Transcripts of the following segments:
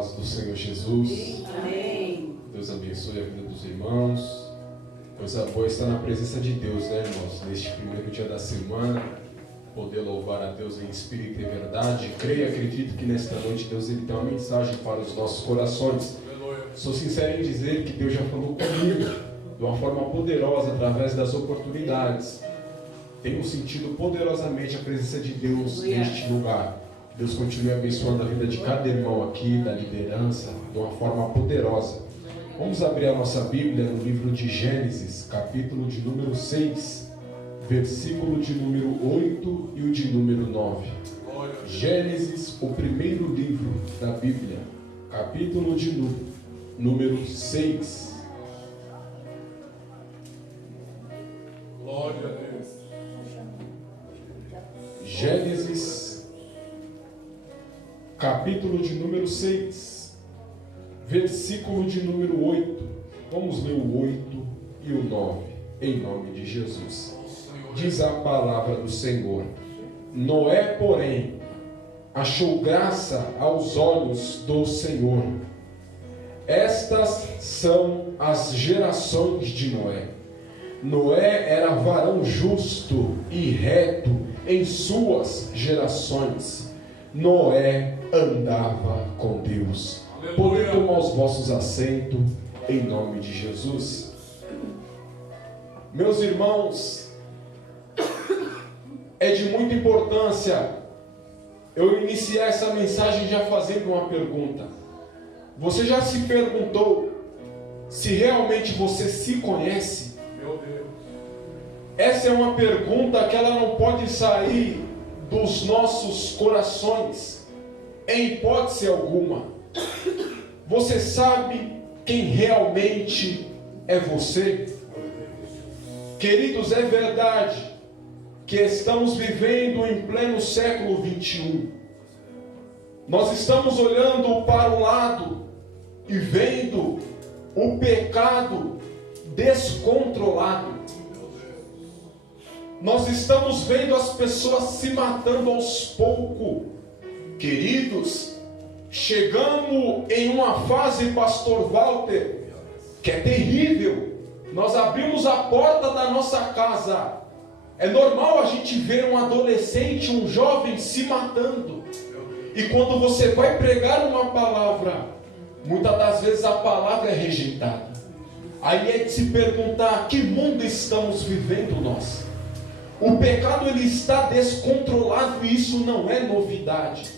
paz do Senhor Jesus. Amém. Deus abençoe a vida dos irmãos. Coisa boa estar na presença de Deus, né, irmãos? Neste primeiro dia da semana, poder louvar a Deus em espírito e verdade. Creio e acredito que nesta noite Deus ele tem uma mensagem para os nossos corações. Sou sincero em dizer que Deus já falou comigo de uma forma poderosa através das oportunidades. Tenho sentido poderosamente a presença de Deus neste lugar. Deus continue abençoando a vida de cada irmão aqui, da liderança, de uma forma poderosa. Vamos abrir a nossa Bíblia no livro de Gênesis, capítulo de número 6, versículo de número 8 e o de número 9. Gênesis, o primeiro livro da Bíblia, capítulo de número 6. Glória a Deus. Gênesis, capítulo de número 6, versículo de número 8. Vamos ler o 8 e o 9, em nome de Jesus. Diz a palavra do Senhor: Noé, porém, achou graça aos olhos do Senhor. Estas são as gerações de Noé. Noé era varão justo e reto em suas gerações. Noé andava com Deus. Podem tomar os vossos assentos em nome de Jesus. Meus irmãos, é de muita importância eu iniciar essa mensagem já fazendo uma pergunta. Você já se perguntou se realmente você se conhece? Meu Deus. Essa é uma pergunta que ela não pode sair dos nossos corações, em hipótese alguma. Você sabe quem realmente é você? Queridos, é verdade que estamos vivendo em pleno século 21. Nós estamos olhando para o lado e vendo o pecado descontrolado. Nós estamos vendo as pessoas se matando aos poucos. Queridos, chegamos em uma fase, pastor Walter, que é terrível. Nós abrimos a porta da nossa casa, é normal a gente ver um adolescente, um jovem se matando. E quando você vai pregar uma palavra, muitas das vezes a palavra é rejeitada. Aí é de se perguntar: que mundo estamos vivendo nós? O pecado ele está descontrolado e isso não é novidade.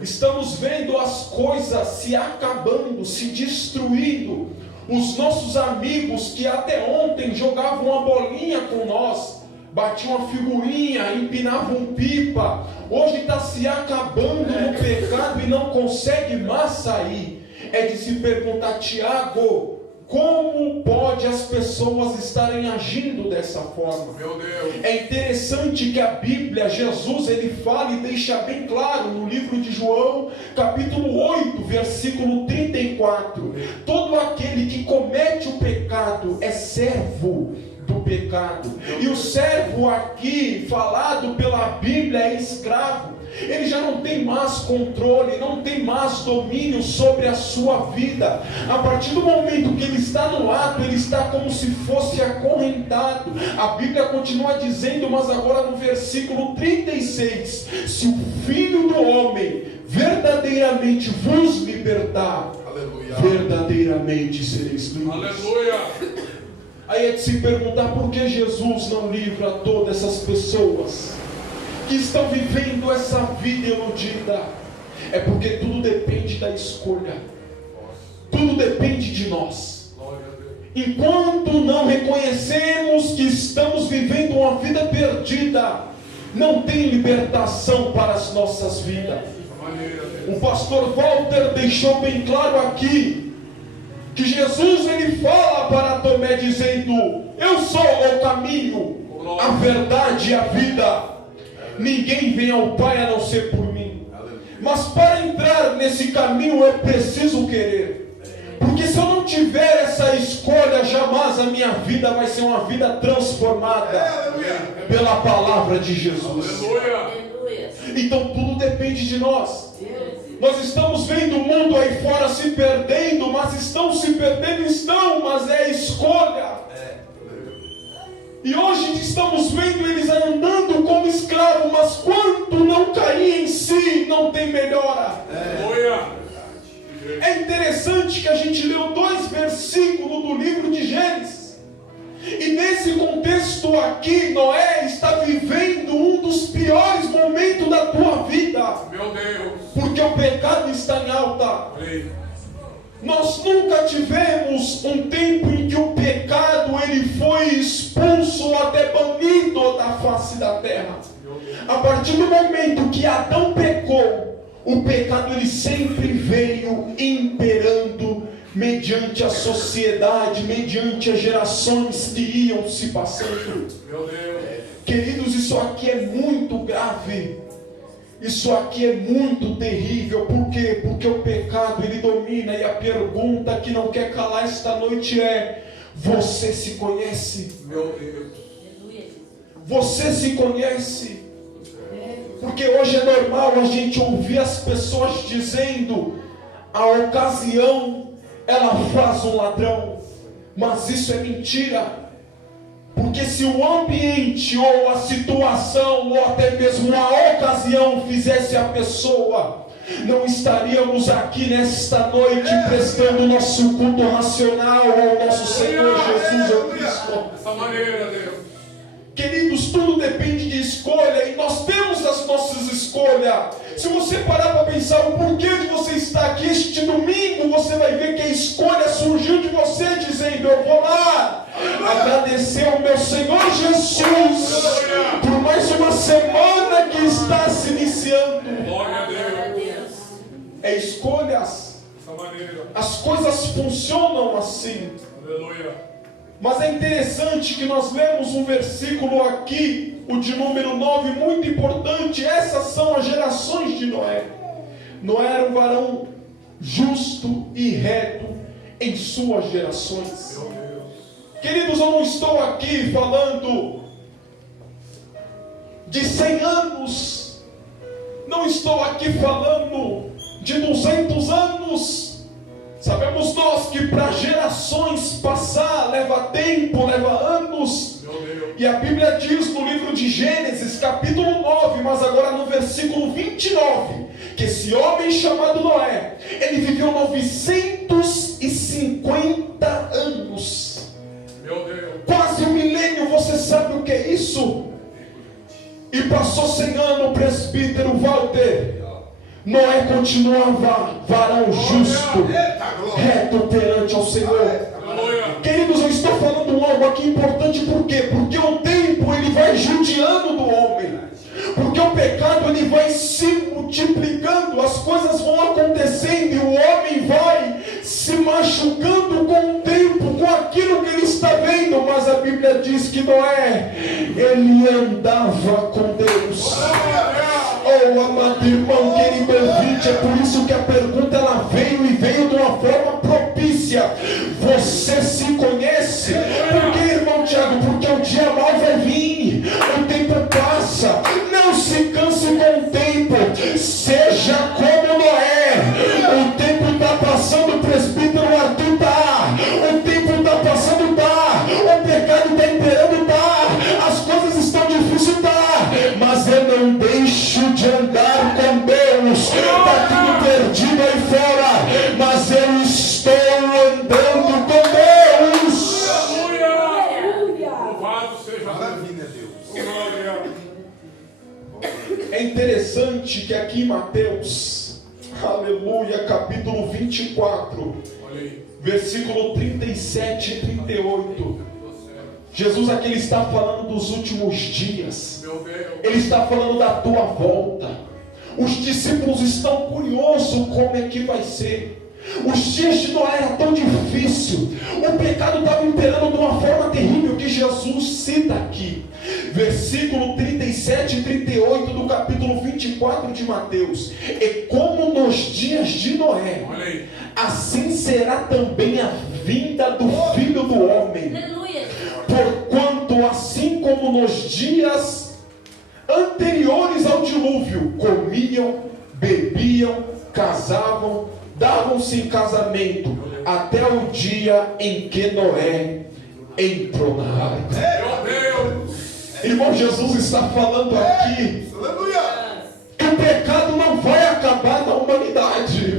Estamos vendo as coisas se acabando, se destruindo. Os nossos amigos que até ontem jogavam uma bolinha com nós, batiam uma figurinha, empinavam pipa, hoje está se acabando no pecado e não consegue mais sair. É de se perguntar: Tiago, como pode as pessoas estarem agindo dessa forma? Meu Deus. É interessante que a Bíblia, Jesus, ele fala e deixa bem claro no livro de João, capítulo 8, versículo 34. Todo aquele que comete o pecado é servo do pecado. E o servo aqui, falado pela Bíblia, é escravo. Ele já não tem mais controle, não tem mais domínio sobre a sua vida. A partir do momento que ele está no ato, ele está como se fosse acorrentado. A Bíblia continua dizendo, mas agora no versículo 36, se o Filho do Homem verdadeiramente vos libertar, Aleluia. verdadeiramente sereis livres. Aleluia. Aí é de se perguntar: por que Jesus não livra todas essas pessoas que estão vivendo essa vida iludida? É porque tudo depende da escolha. Tudo depende de nós. Enquanto não reconhecemos que estamos vivendo uma vida perdida, não tem libertação para as nossas vidas. O pastor Walter deixou bem claro aqui que Jesus ele fala para Tomé dizendo: eu sou o caminho, a verdade e a vida. Ninguém vem ao Pai a não ser por mim. Mas para entrar nesse caminho eu preciso querer. Porque se eu não tiver essa escolha, jamais a minha vida vai ser uma vida transformada pela palavra de Jesus. Aleluia. Então tudo depende de nós. Nós estamos vendo o mundo aí fora se perdendo, mas estão mas é escolha. E hoje estamos vendo eles andando como escravos, mas quando não cair em si, não tem melhora. É interessante que a gente leu 2 versículos do livro de Gênesis. E nesse contexto aqui, Noé está vivendo um dos piores momentos da tua vida. Meu Deus. Porque o pecado está em alta. Nós nunca tivemos um tempo em que o pecado ele foi expulso ou até banido da face da terra. A partir do momento que Adão pecou, o pecado ele sempre veio imperando mediante a sociedade, mediante as gerações que iam se passando. Meu Deus. Queridos, isso aqui é muito grave. Isso aqui é muito terrível. Por quê? Porque o pecado ele domina. E a pergunta que não quer calar esta noite é: você se conhece? Meu Deus. Você se conhece? Porque hoje é normal a gente ouvir as pessoas dizendo: a ocasião ela faz um ladrão. Mas isso é mentira. Porque se o ambiente ou a situação ou até mesmo a ocasião fizesse a pessoa, não estaríamos aqui nesta noite prestando o nosso culto racional ao nosso Senhor Jesus Cristo. Dessa maneira, Deus. Queridos, tudo depende de escolha e nós temos as nossas escolhas. Se você parar para pensar o porquê de você estar aqui este domingo, você vai ver que a escolha surgiu de você dizendo: eu vou lá agradecer ao meu Senhor Jesus por mais uma semana que está se iniciando. Glória a Deus. É escolhas. Dessa maneira. As coisas funcionam assim. Aleluia. Mas é interessante que nós lemos um versículo aqui, o de número 9, muito importante. Essas são as gerações de Noé. Noé era um varão justo e reto em suas gerações. Meu Deus. Queridos, eu não estou aqui falando de 100 anos. Não estou aqui falando de 200 anos. Sabemos nós que para gerações passar leva tempo, leva anos. Meu Deus. E a Bíblia diz no livro de Gênesis, capítulo 9, mas agora no versículo 29, que esse homem chamado Noé, ele viveu 950 anos. Meu Deus. Quase um milênio. Você sabe o que é isso? E passou 100 anos, o presbítero Walter. Noé continuava varão justo, reto perante ao Senhor. Queridos, eu estou falando algo aqui importante. Por quê? Porque o tempo ele vai judiando do homem. Porque o pecado ele vai se multiplicando, as coisas vão acontecendo e o homem vai se machucando com o tempo, com aquilo que ele está vendo. Mas a Bíblia diz que Noé, ele andava com Deus. Oh, amado irmão, querido ouvinte, é por isso que a pergunta ela veio e veio de uma forma propícia. Você se conhece? Por que, irmão Tiago? Porque o dia mal vai vir, o tempo passa. Não se canse com o tempo, seja como Noé. O tempo está passando, o presbítero Arthur está. O tempo está passando, está. O pecado está imperando, está. As coisas estão difíceis, está. Mas eu não deixo de andar com Deus. Está tudo perdido aí fora, mas eu estou andando com Deus. Aleluia. Louvado seja Maravilha, Deus. Glória. É interessante que aqui em Mateus, aleluia, capítulo 24, Olha aí. versículo 37 e 38, Jesus aqui ele está falando dos últimos dias. Meu Deus. Ele está falando da tua volta. Os discípulos estão curiosos como é que vai ser. Os dias de Noé era tão difícil. O pecado estava imperando de uma forma terrível que Jesus cita aqui. Versículo 37 e 38 do capítulo 24 de Mateus. E como nos dias de Noé, Olha aí. assim será também a vinda do Filho do Homem. Porquanto assim como nos dias anteriores ao dilúvio, comiam, bebiam, casavam, davam-se em casamento até o dia em que Noé entrou na arca. Meu Deus. Irmão, Jesus está falando aqui que o pecado não vai acabar na humanidade.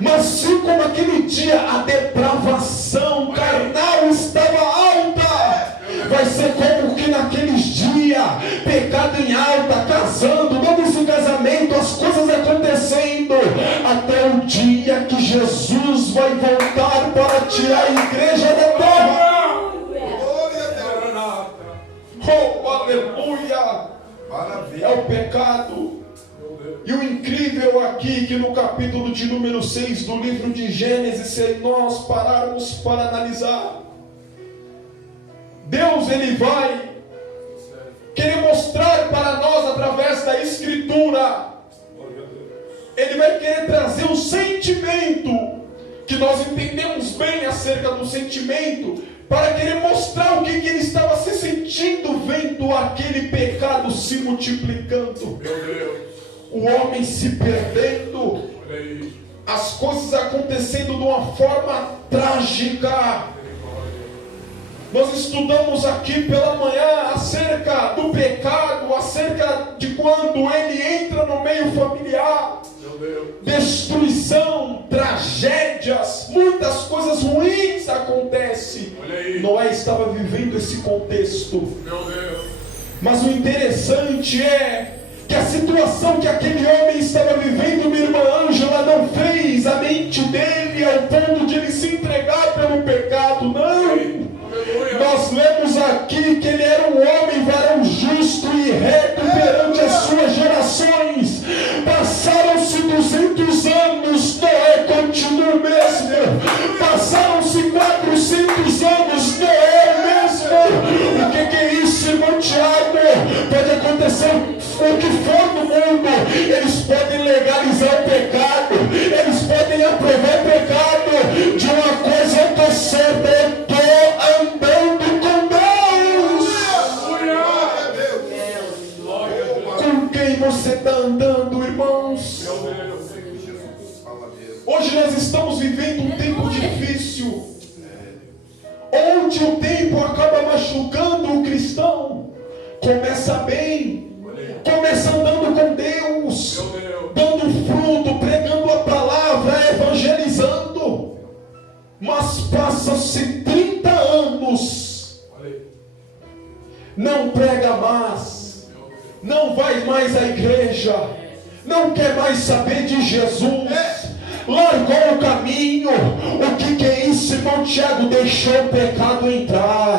Mas assim como aquele dia a depravação carnal estava alta, vai ser como que naqueles dias, pecado em alta, casando, dando-se em casamento, as coisas acontecendo, até o dia que Jesus vai voltar para tirar a igreja da terra. Oh, aleluia! É o pecado. E o incrível aqui, que no capítulo de número 6 do livro de Gênesis, se nós pararmos para analisar, Deus ele vai querer mostrar para nós através da Escritura, ele vai querer trazer um sentimento, que nós entendemos bem acerca do sentimento, para querer mostrar o que ele estava se sentindo vendo aquele pecado se multiplicando. Meu Deus. O homem se perdendo, as coisas acontecendo de uma forma trágica. Nós estudamos aqui pela manhã acerca do pecado, acerca de quando ele entra no meio familiar, destruição, tragédias, muitas coisas ruins acontecem. Noé estava vivendo esse contexto. Meu Deus. Mas o interessante é que a situação que aquele homem estava vivendo, minha irmã Ângela, não fez a mente dele ao ponto de ele se entregar pelo pecado, não. Nós lemos aqui que ele era um homem, varão justo e reto perante as suas gerações. Passaram-se 200 anos, Noé continua o mesmo. Passaram-se 400 anos, Noé é o mesmo. O que é isso, irmão Tiago? Pode acontecer o que for no mundo. Eles podem legalizar o pecado, eles podem aprovar o pecado. De uma coisa eu estou certa, eu estou andando com Deus. Com quem você está andando, irmãos? Hoje nós estamos vivendo um tempo difícil, onde o tempo acaba machucando o cristão. Começa bem, começa andando com Deus, dando fruto, pregando a palavra, evangelizando. Mas passam-se 30 anos, não prega mais, não vai mais à igreja, não quer mais saber de Jesus, largou o caminho. O que é isso, irmão Tiago? Deixou o pecado entrar,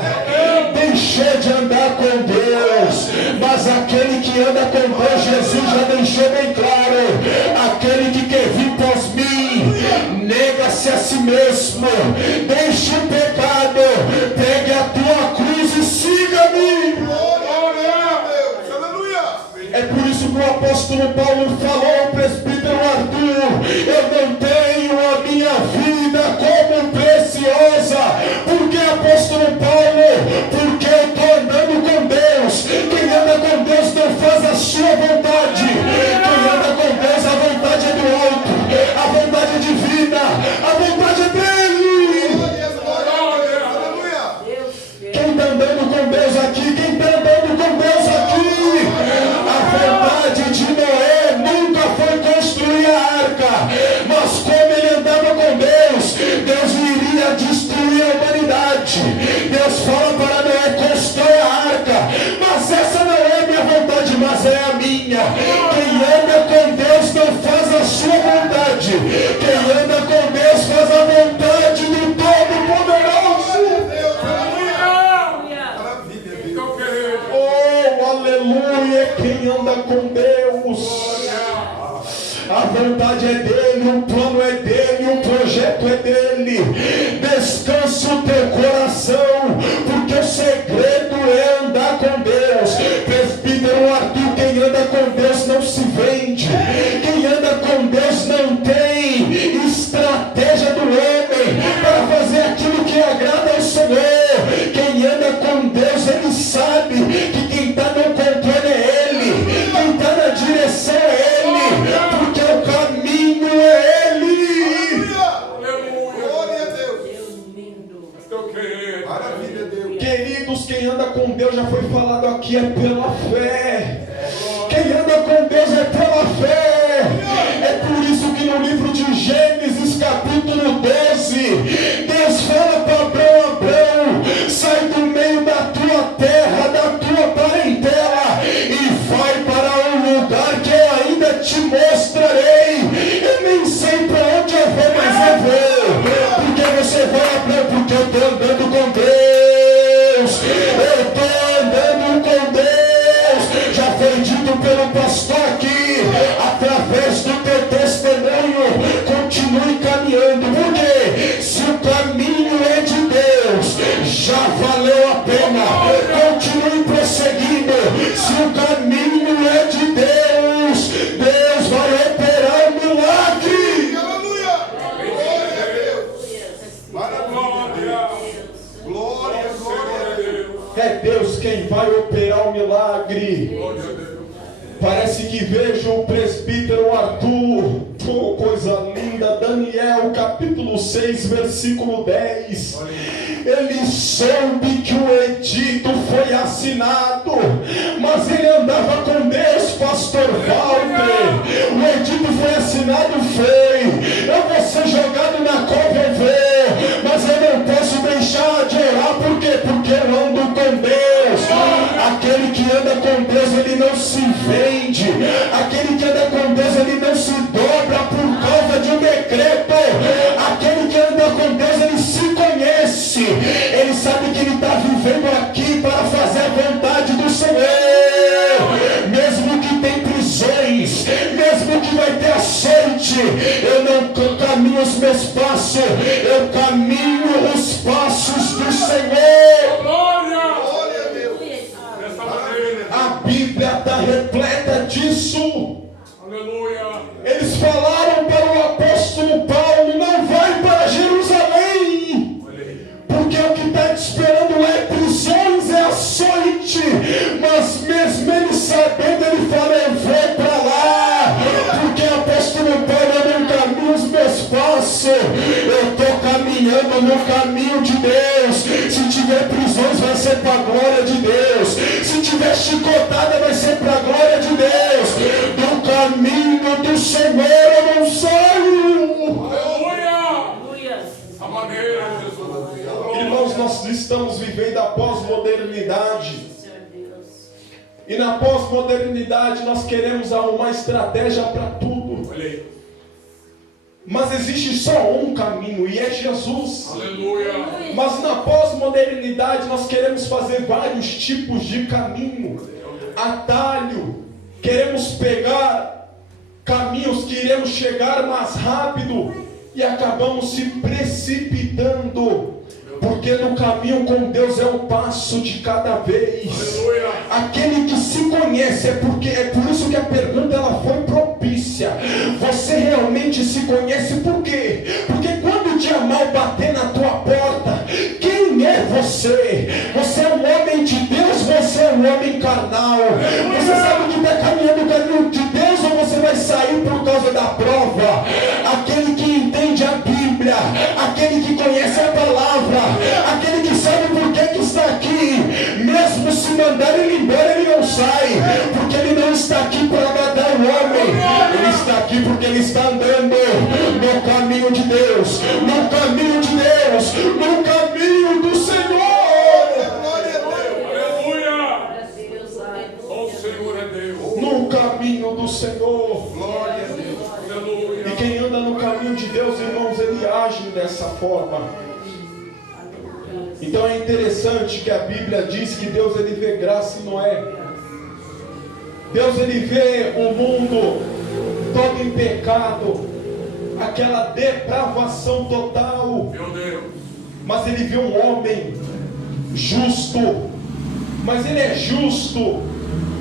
deixou de andar com Deus. Mas aquele que anda com Deus, Jesus já deixou bem claro: aquele que quer vir após mim, nega-se a si mesmo, deixe o pecado, pegue a tua cruz e siga-me. É por isso que o apóstolo Paulo falou ao presbítero Arthur: eu não tenho a minha vida como preciosa. Por que, apóstolo Paulo? Porque eu estou andando com Deus. Quem anda com Deus não faz a sua vontade. Quem anda com Deus, a vontade é do alto, a vontade é divina, a vontade é dele. Quem está andando com Deus aqui? Quem está andando com Deus aqui? A vontade de Noé nunca foi construir a arca, mas como ele andava com Deus, Deus iria destruir a humanidade. Deus fala para Noé: constrói a arca. Mas essa não é a minha vontade, mas é a minha. Quem anda com Deus não faz a sua vontade. Quem anda com Deus faz a vontade do Todo-Poderoso. Oh, aleluia! Quem anda com Deus, a vontade é dele, o plano é dele, o projeto é dele. Descansa o teu coração, porque o segredo é andar com Deus. Presbítero Arthur, quem anda com Deus não se vende. Quem anda com Deus não tem estratégia do homem para fazer aquilo que agrada ao Senhor. Quem anda com Deus, ele sabe que quem está no controle é ele, quem está na direção é ele, porque o caminho é ele. com Deus, já foi falado aqui, é pela fé. Quem anda com Deus é pela fé. É por isso que no livro de Gênesis capítulo 12, Deus fala para Abraão: Abraão, sai do meio da tua terra, da tua parentela, e vai para um lugar que eu ainda te mostrarei. Eu nem sei para onde eu vou, mas eu vou. Porque você vai, Abraão? Porque eu estou andando com Deus. Eu estou andando com Deus. Já foi dito pelo pastor aqui, através do teu testemunho, continue caminhando. Porque se o caminho é de Deus, já valeu a pena. Continue prosseguindo. Se o caminho é de Deus, Deus vai operar um milagre. Aleluia! Glória a Deus! Glória! Glória, glória a Deus! É Deus quem vai operar o milagre. Glória a Deus! Parece que vejo o presbítero Arthur, oh, coisa linda, Daniel capítulo 6, versículo 10. Ele soube que o edito foi assinado, mas ele andava com Deus, pastor Walter. O edito foi assinado, foi. Eu vou ser jogado na cova, eu vou, mas eu não posso deixar de orar. Por quê? Porque eu ando com Deus. Aquele que anda com Deus, ele não se vende. Aquele que anda com Deus, ele não se dobra por causa de um decreto. Aquele que anda com Deus, ele se conhece. Ele sabe que ele está vivendo aqui para fazer a vontade do Senhor. Mesmo que tem prisões, mesmo que vai ter açoite, eu não caminho os meus passos, eu caminho os passos do Senhor. Glória! Glória a Deus! Dessa maneira. A Bíblia está repleta disso. Aleluia! Eles falaram para o apóstolo Paulo: não vai para Jerusalém, porque o que está te esperando é prisões, é açoite. Mas mesmo ele sabendo, ele fala: eu vou para lá, porque o apóstolo Paulo, eu não caminho os meus passos, eu estou caminhando no caminho de Deus. Se tiver prisões, vai ser para a glória de Deus. Se tiver chicotada, vai ser para a glória de Deus. Do caminho do Senhor eu não saio. Aleluia! A maneira, Jesus. Irmãos, nós estamos vivendo a pós-modernidade. E na pós-modernidade nós queremos arrumar estratégia para tudo. Olha aí. Mas existe só um caminho, e é Jesus. Aleluia! Mas na pós-modernidade nós queremos fazer vários tipos de caminho, atalho. Queremos pegar caminhos que iremos chegar mais rápido e acabamos se precipitando. Porque no caminho com Deus é um passo de cada vez. Aleluia! Aquele que se conhece, é por isso que a pergunta ela foi propícia. Você realmente se conhece por quê? Porque quando o dia mal bater na tua porta, quem é você? Você é um homem de Deus, você é um homem carnal. Você sabe que está caminhando o caminho de Deus, ou você vai sair por causa da prova? Aquele que entende a Bíblia, aquele que conhece a palavra, aquele que sabe por que está aqui, mesmo se mandar ele embora, ele não sai, porque ele não está aqui para agradar o homem, ele está aqui porque ele está andando no caminho de Deus, no caminho de Deus, no caminho do Senhor. Aleluia! O Senhor é Deus. No caminho do Senhor. Glória a Deus. Aleluia! E quem anda no caminho de Deus, irmãos, ele age dessa forma. Então é interessante que a Bíblia diz que Deus ele vê graça em Noé. Deus ele vê o mundo todo em pecado, aquela depravação total. Meu Deus! Mas ele vê um homem justo, mas ele é justo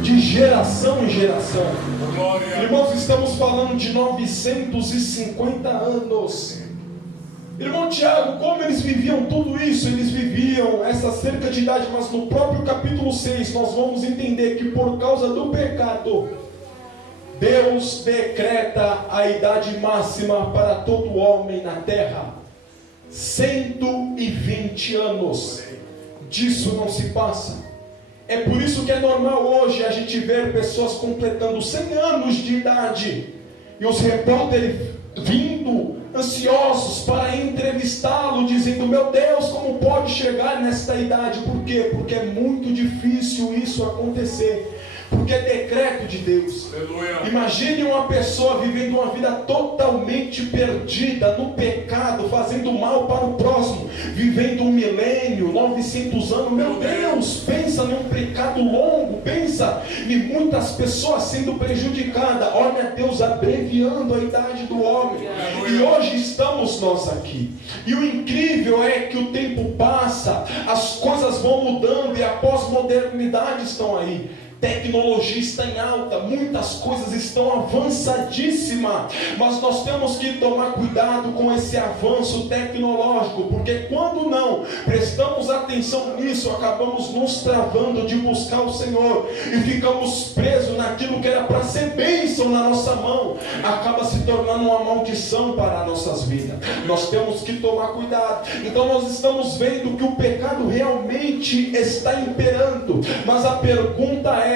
de geração em geração. Glória! Irmãos, estamos falando de 950 anos. Irmão Tiago, como eles viviam tudo isso? Eles viviam essa cerca de idade, mas no próprio capítulo 6 nós vamos entender que por causa do pecado, Deus decreta a idade máxima para todo homem na terra: 120 anos. Disso não se passa. É por isso que é normal hoje a gente ver pessoas completando 100 anos de idade e os repórteres vindo ansiosos para entrevistá-lo, dizendo: meu Deus, como pode chegar nesta idade? Por quê? Porque é muito difícil isso acontecer. Porque é decreto de Deus. Aleluia. Imagine uma pessoa vivendo uma vida totalmente perdida no pecado, fazendo mal para o próximo, vivendo 1 milênio, 900 anos. Meu Deus, pensa num pecado longo, pensa em muitas pessoas sendo prejudicadas. Olha Deus abreviando a idade do homem. Aleluia. E hoje estamos nós aqui. E o incrível é que o tempo passa, as coisas vão mudando e a pós-modernidade estão aí. Tecnologia está em alta, muitas coisas estão avançadíssimas, mas nós temos que tomar cuidado com esse avanço tecnológico, porque quando não prestamos atenção nisso, acabamos nos travando de buscar o Senhor e ficamos presos naquilo que era para ser bênção na nossa mão, acaba se tornando uma maldição para as nossas vidas. Nós temos que tomar cuidado. Então nós estamos vendo que o pecado realmente está imperando, mas a pergunta é: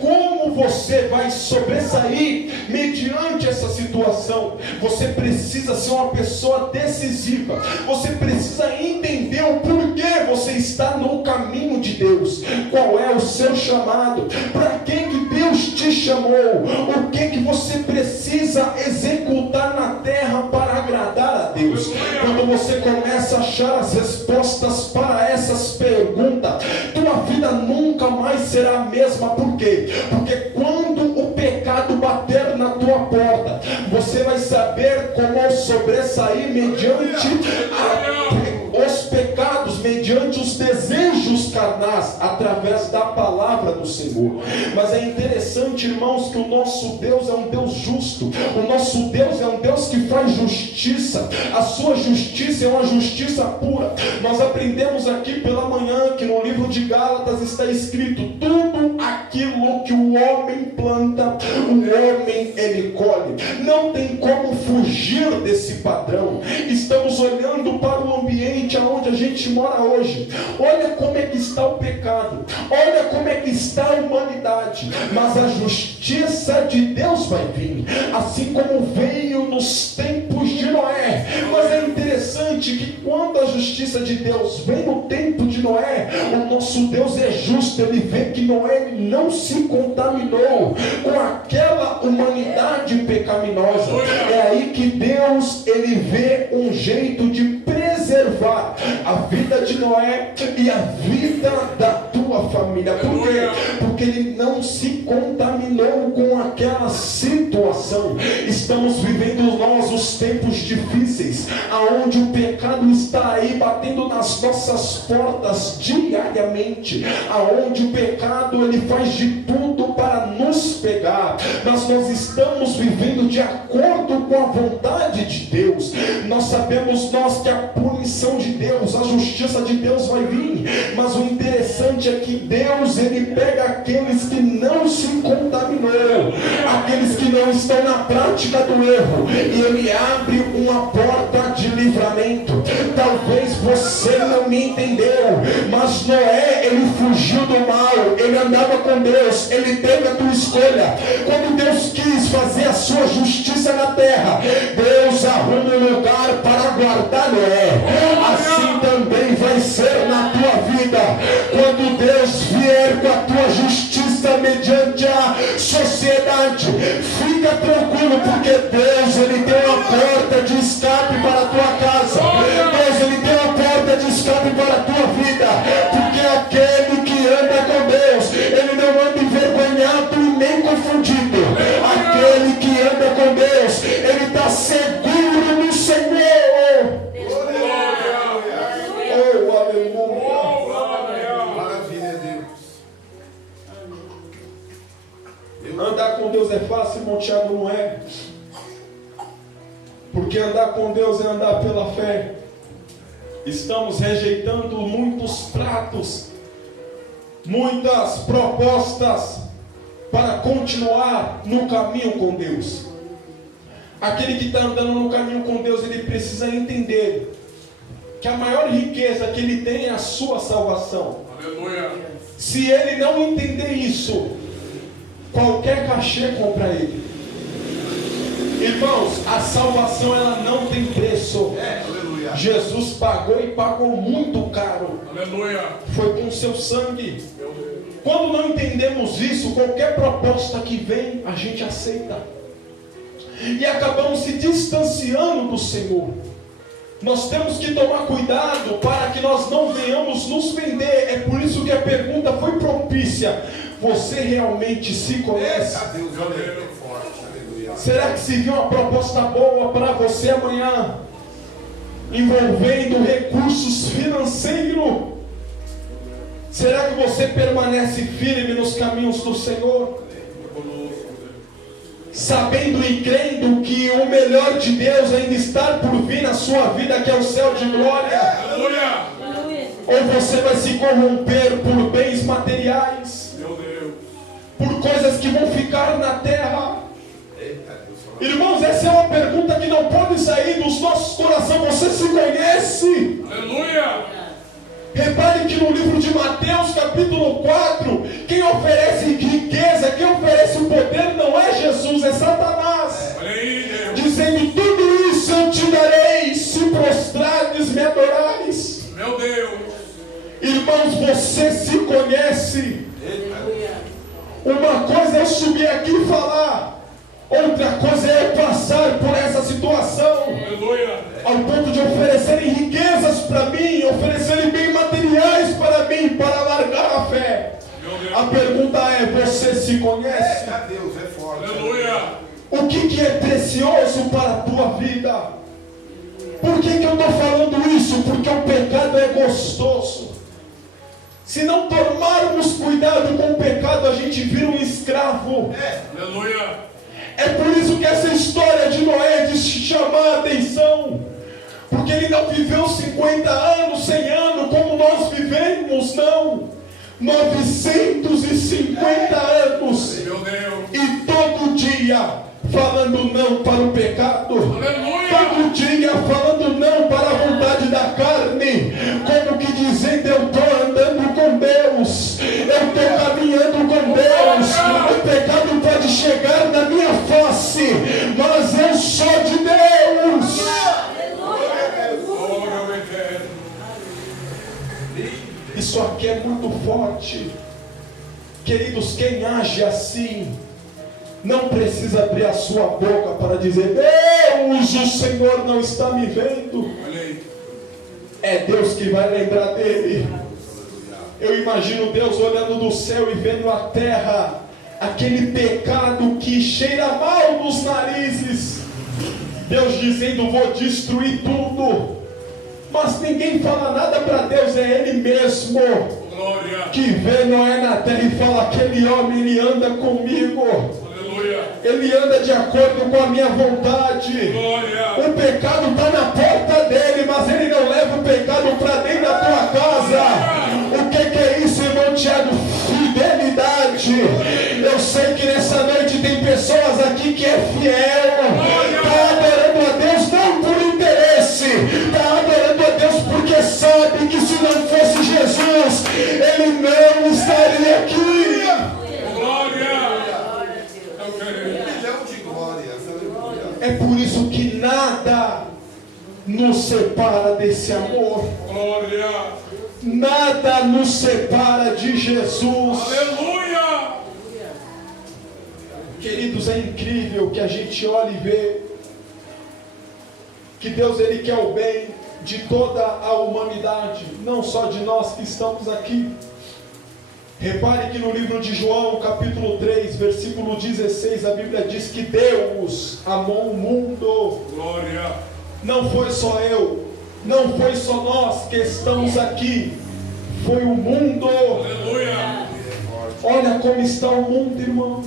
como você vai sobressair mediante essa situação? Você precisa ser uma pessoa decisiva. Você precisa entender o porquê você está no caminho de Deus. Qual é o seu chamado? Para que Deus te chamou? O que você precisa executar na terra para agradar a Deus? Quando você começa a achar as respostas para essas perguntas, tua vida nunca mais será a mesma. Por quê? Porque quando o pecado bater na tua porta, você vai saber como sobressair mediante os pecados, mediante os desejos carnais, através da palavra do Senhor. Mas é interessante, irmãos, que o nosso Deus é um Deus justo. O nosso Deus é um Deus que faz justiça. A sua justiça é uma justiça pura. Nós aprendemos aqui pela manhã que no livro de Gálatas está escrito: tudo aquilo que o homem planta, o homem ele colhe. Não tem como fugir desse padrão. Estamos olhando para o ambiente onde a gente mora hoje. Olha como é que está o pecado, olha como é que está a humanidade, mas a justiça de Deus vai vir, assim como veio nos tempos de Noé. Mas é interessante que quando a justiça de Deus vem no tempo de Noé, o nosso Deus é justo. Ele vê que Noé não se contaminou com aquela humanidade pecaminosa. É aí que Deus ele vê um jeito de preservar a vida de Noé e a vida da tua família. Por quê? Porque ele não se contaminou com aquela situação. Estamos vivendo nós os tempos difíceis, aonde o pecado está aí batendo nas nossas portas diariamente, aonde o pecado ele faz de tudo para nos pegar. Mas nós estamos vivendo de acordo com a vontade de Deus. Nós sabemos que a punição de Deus, a justiça de Deus vai vir, mas o interessante é que Deus ele pega aqueles que não se contaminou, aqueles que não estão na prática do erro, e ele abre uma porta de livramento. Talvez você não me entendeu, mas Noé ele fugiu do mal, ele andava com Deus, ele teve a tua escolha. Quando Deus quis fazer a sua justiça na terra, Deus arruma um lugar para guardar Noé. Assim também vai ser na tua vida. Quando Deus vier com a tua justiça mediante a sociedade, fica tranquilo, porque Deus ele tem uma porta de escape para a tua casa. Deus ele tem uma porta de escape para a tua vida, porque aquele que anda com Deus, ele não anda envergonhado e nem confundido. Aquele que anda com Deus, ele está seguro no Senhor. Oh, aleluia. Maravilha, Deus. Andar com Deus é fácil, irmão Tiago? Não é. Porque andar com Deus é andar pela fé. Estamos rejeitando muitos pratos, muitas propostas para continuar no caminho com Deus. Aquele que está andando no caminho com Deus, ele precisa entender que a maior riqueza que ele tem é a sua salvação. Aleluia. Se ele não entender isso, qualquer cachê compra ele. Irmãos, a salvação ela não tem preço. Jesus pagou e pagou muito caro. Aleluia. Foi com seu sangue. Quando não entendemos isso, qualquer proposta que vem, a gente aceita. E acabamos se distanciando do Senhor. Nós temos que tomar cuidado para que nós não venhamos nos vender. É por isso que a pergunta foi propícia. Você realmente se conhece? Será que se viu uma proposta boa para você amanhã, envolvendo recursos financeiros? Será que você permanece firme nos caminhos do Senhor? Sabendo e crendo que o melhor de Deus ainda está por vir na sua vida, que é o céu de glória. Aleluia. Ou você vai se corromper por bens materiais, Meu Deus. por coisas que vão ficar na terra. Irmãos, essa é uma pergunta que não pode sair dos nossos corações. Você se conhece? Aleluia. Repare que no livro de Mateus, capítulo 4, quem oferece riqueza, quem oferece o poder não é Jesus, é Satanás. Dizendo: tudo isso eu te darei, se prostrares, me adorares. Meu Deus. Irmãos, você se conhece? Uma coisa é eu subir aqui e falar, outra coisa é eu passar por essa situação. Aleluia. Ao ponto de oferecerem riquezas para mim, oferecerem bens materiais para mim, para largar a fé. A pergunta é: você se conhece? Deus é forte. Aleluia. O que é precioso para a tua vida? Por que eu estou falando isso? Porque o pecado é gostoso. Se não tomarmos cuidado com o pecado, a gente vira um escravo. Aleluia. É por isso que essa história de Noé de chamar a atenção. Porque ele não viveu 50 anos, 100 anos, como nós vivemos, não. 950 anos. Meu Deus. E todo dia falando não para o pecado. Aleluia. Todo dia falando não para a vontade da carne. Como que dizendo: eu estou andando com Deus, eu estou caminhando com Deus. O pecado pode chegar na minha face, mas eu sou de Deus. Isso aqui é muito forte. Queridos, quem age assim não precisa abrir a sua boca para dizer: Deus, o Senhor não está me vendo. É Deus que vai lembrar dele. Eu imagino Deus olhando do céu e vendo a terra, aquele pecado que cheira mal nos narizes. Deus dizendo: vou destruir tudo. Mas ninguém fala nada para Deus, é Ele mesmo. Glória. Que vê Noé na terra e fala: aquele homem, ele anda comigo. Aleluia. Ele anda de acordo com a minha vontade. Glória. O pecado está na porta dele, mas ele não leva o pecado para dentro da tua casa. O que é isso, irmão Tiago? Fidelidade. Eu sei que nessa noite tem pessoas aqui que é fiel. Está adorando a Deus não por interesse. Está adorando a Deus porque sabe que se não fosse Jesus, ele não estaria aqui. É por isso que nada nos separa desse amor. Glória. Nada nos separa de Jesus. Aleluia. Queridos, é incrível que a gente olhe e vê que Deus, Ele quer o bem de toda a humanidade, não só de nós que estamos aqui. Repare que no livro de João, capítulo 3, versículo 16, a Bíblia diz que Deus amou o mundo. Glória. Não foi só eu, não foi só nós que estamos aqui, foi o mundo. Aleluia. Olha como está o mundo, irmãos.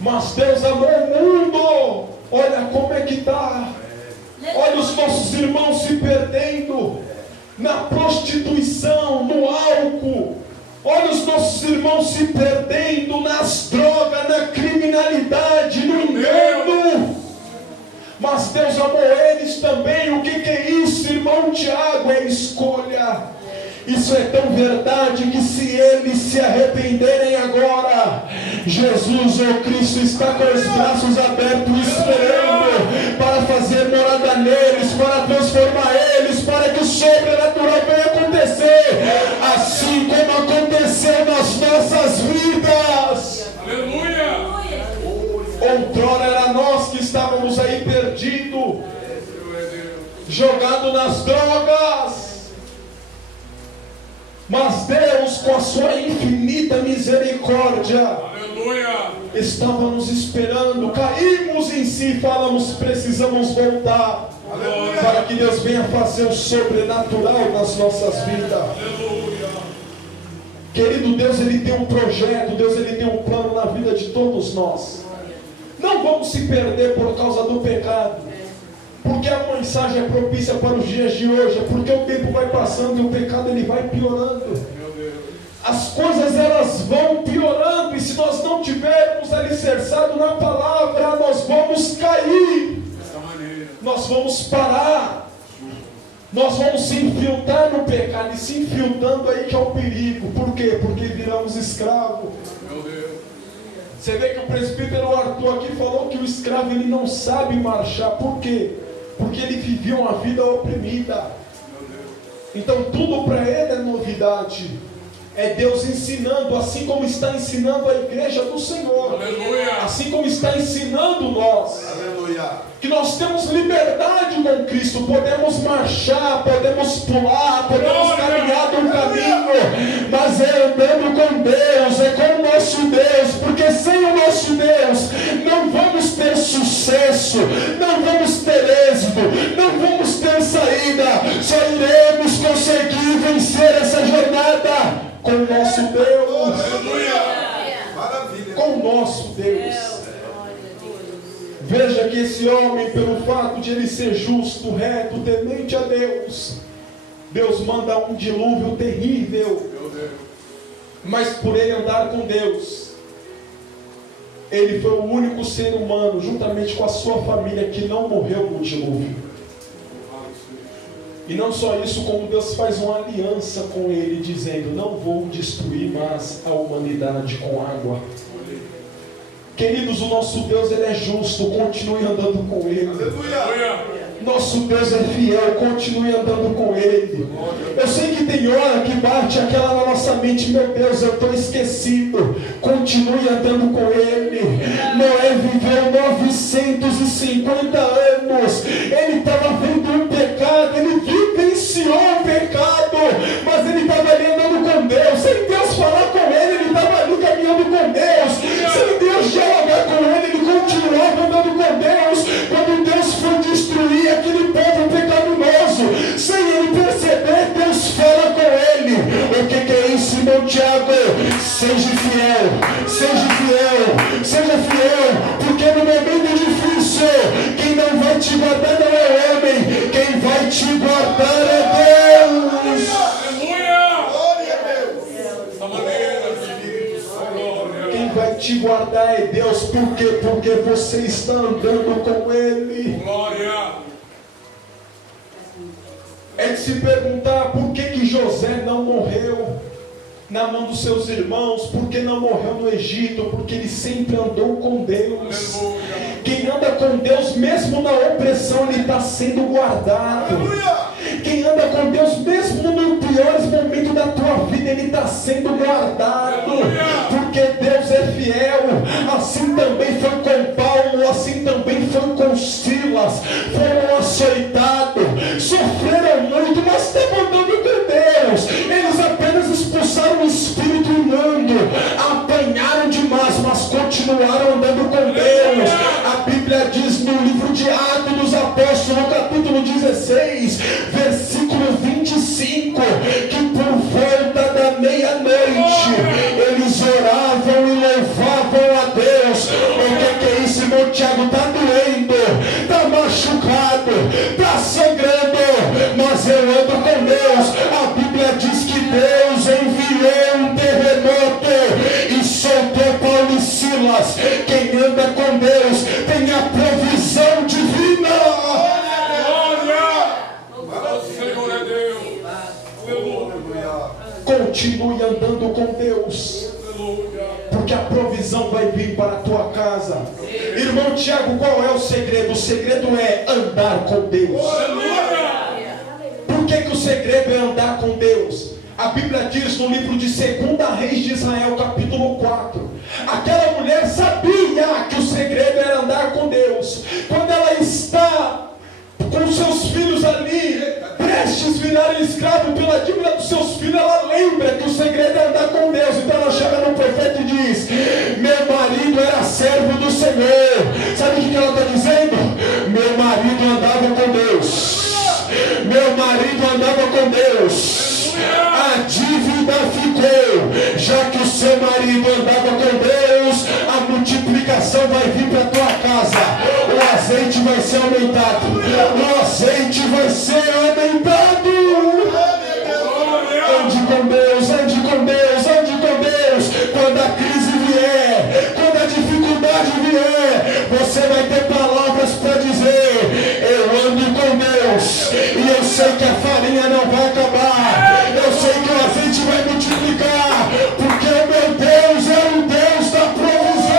Mas Deus amou o mundo. Olha como é que está. Olha os nossos irmãos se perdendo na prostituição, no álcool. Olha os nossos irmãos se perdendo nas drogas, na criminalidade, no engano. Mas Deus amou eles também. O que é isso, irmão Tiago? É escolha. Isso é tão verdade que se eles se arrependerem agora, Jesus ou Cristo está com os braços abertos esperando para fazer morada neles, para transformar eles, para que o sobrenatural venha acontecer, assim como aconteceu nas nossas vidas. Aleluia! Outrora era nós que estávamos aí perdidos, jogados nas drogas. Mas Deus, com a sua infinita misericórdia, Aleluia, estava nos esperando. Caímos em si e falamos: precisamos voltar. Aleluia, para que Deus venha fazer o sobrenatural nas nossas vidas. Aleluia. Querido, Deus ele tem um projeto, Deus ele tem um plano na vida de todos nós. Não vamos se perder por causa do pecado, porque a mensagem é propícia para os dias de hoje, porque o tempo vai passando e o pecado ele vai piorando. As coisas elas vão piorando, e se nós não tivermos alicerçado na palavra, nós vamos cair, nós vamos parar, nós vamos se infiltrar no pecado, e se infiltrando aí que é o perigo. Por quê? Porque viramos escravos. Você vê que o presbítero Arthur aqui falou que o escravo ele não sabe marchar. Por quê? Porque ele vivia uma vida oprimida. Então tudo para ele é novidade. É Deus ensinando, assim como está ensinando a igreja do Senhor. Aleluia. Assim como está ensinando nós. Aleluia. Que nós temos liberdade com Cristo. Podemos marchar, podemos pular, podemos caminhar no caminho. Mas é andando com Deus, é com o nosso Deus. Porque sem o nosso Deus não vamos ter sucesso, não vamos ter êxito, não vamos ter saída. Só iremos conseguir vencer essa jornada com o nosso Deus. Maravilha. Com o nosso Deus. Veja que esse homem, pelo fato de ele ser justo, reto, temente a Deus, Deus manda um dilúvio terrível. Mas por ele andar com Deus, ele foi o único ser humano, juntamente com a sua família, que não morreu no dilúvio. E não só isso, como Deus faz uma aliança com ele, dizendo: não vou destruir mais a humanidade com água. Queridos, o nosso Deus ele é justo, continue andando com ele. Aleluia. Nosso Deus é fiel, continue andando com ele. Eu sei que tem hora que bate aquela na nossa mente: meu Deus, eu estou esquecido. Continue andando com ele. Noé viveu 950 anos. Ele estava vendo um pecado, ele vivenciou o pecado, mas ele estava ali andando com Deus. Sem Deus falar com ele, ele estava ali caminhando com Deus. Sem Deus dialogar com ele, ele continuava andando com Deus. Quando Deus foi destruir aquele povo pecaminoso, sem ele perceber, Deus fala com ele. O que é isso, irmão Tiago? Seja fiel, seja fiel, seja fiel, porque no momento difícil, quem não vai te guardar não é homem, quem vai te guardar é Deus. Quem vai te guardar é Deus. Por quê? Porque você está andando com ele. Glória. É de se perguntar por que José não morreu na mão dos seus irmãos, por que não morreu no Egito? Porque ele sempre andou com Deus. Aleluia. Quem anda com Deus, mesmo na opressão, ele está sendo guardado. Aleluia. Quem anda com Deus, mesmo nos piores momentos da tua vida, ele está sendo guardado. Porque Deus é fiel. Assim também foi com Paulo, assim também foi com Silas. Foram açoitados, sofreram muito, mas estavam andando com Deus. Eles apenas expulsaram o espírito imundo, apanharam demais, mas continuaram andando com Deus. A Bíblia diz no livro de Atos dos Apóstolos, no capítulo 16, versículo 25, que por volta da meia-noite eles oravam e louvavam a Deus. O que é isso, irmão Tiago? Está doendo, está machucado, está sangrando, mas eu ando com Deus. A Bíblia diz que Deus enviou um terremoto e soltou Paulo e Silas. Quem anda com Deus tem a provisão divina. Glória. O Senhor é Deus. Aleluia. continue andando com Deus, porque a provisão vai vir para a tua casa. Irmão Tiago, qual é o segredo? O segredo é andar com Deus. Por que o segredo é andar com Deus? A Bíblia diz no livro de 2 Reis de Israel, capítulo 4, aquela mulher sabia que o segredo era andar com Deus. Quando ela está com seus filhos ali, prestes a virar escravo pela dívida dos seus filhos, ela lembra que o segredo é andar com Deus. Então ela chega no profeta e diz: meu marido era servo do Senhor. Sabe o que ela está dizendo? Meu marido andava com Deus. Meu marido andava com Deus. A dívida ficou. Já que o seu marido andava com Deus, a multiplicação vai vir para a tua casa. O azeite vai ser aumentado. O azeite vai ser aumentado. Ande com Deus, ande com Deus, ande com Deus. Quando a crise vier, quando a dificuldade vier, você vai ter palavras para dizer: eu ando com Deus, e eu sei que a farinha não vai acabar, eu sei que o azeite vai multiplicar, porque o meu Deus é o Deus da provisão.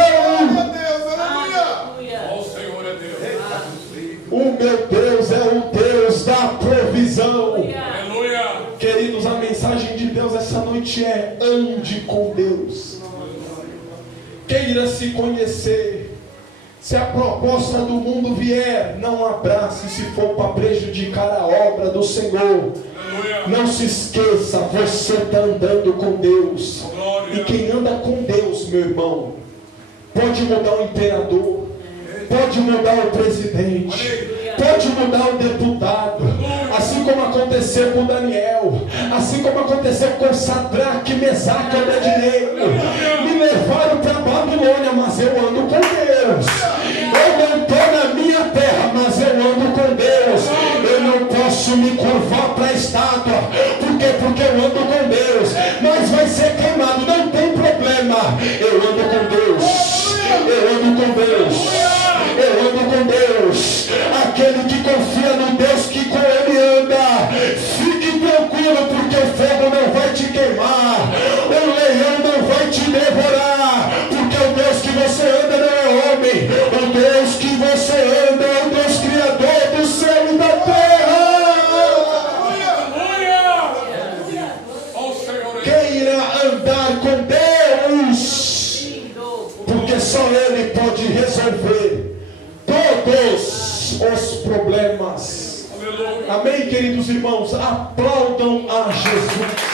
O meu Deus é o Deus da provisão. Queridos, a mensagem de Deus essa noite é: ande com Deus. Queira se conhecer. Se a proposta do mundo vier, não abrace se for para prejudicar a obra do Senhor. Não se esqueça, você está andando com Deus. E quem anda com Deus, meu irmão, pode mudar o imperador, pode mudar o presidente, pode mudar o deputado, assim como aconteceu com Daniel, assim como aconteceu com Sadraque, Mesaque e Abednego. Me levaram para a Babilônia, mas eu ando com Deus. Eu não estou na minha terra, mas eu ando com Deus. Eu não posso me curvar para a estátua. Por quê? Porque eu ando com Deus. Mas vai ser queimado, não tem problema. Eu ando com Deus. Eu ando com Deus. Eu ando com Deus. Aquele que confia no Deus que com ele anda, fique tranquilo, porque o fogo não vai te queimar, o leão não vai te devorar, porque o Deus que você anda não é homem, o Deus que você anda é o Deus criador do céu e da terra. Queira andar com Deus, porque só Ele pode resolver todos os problemas. Amém, queridos irmãos? Aplaudam a Jesus.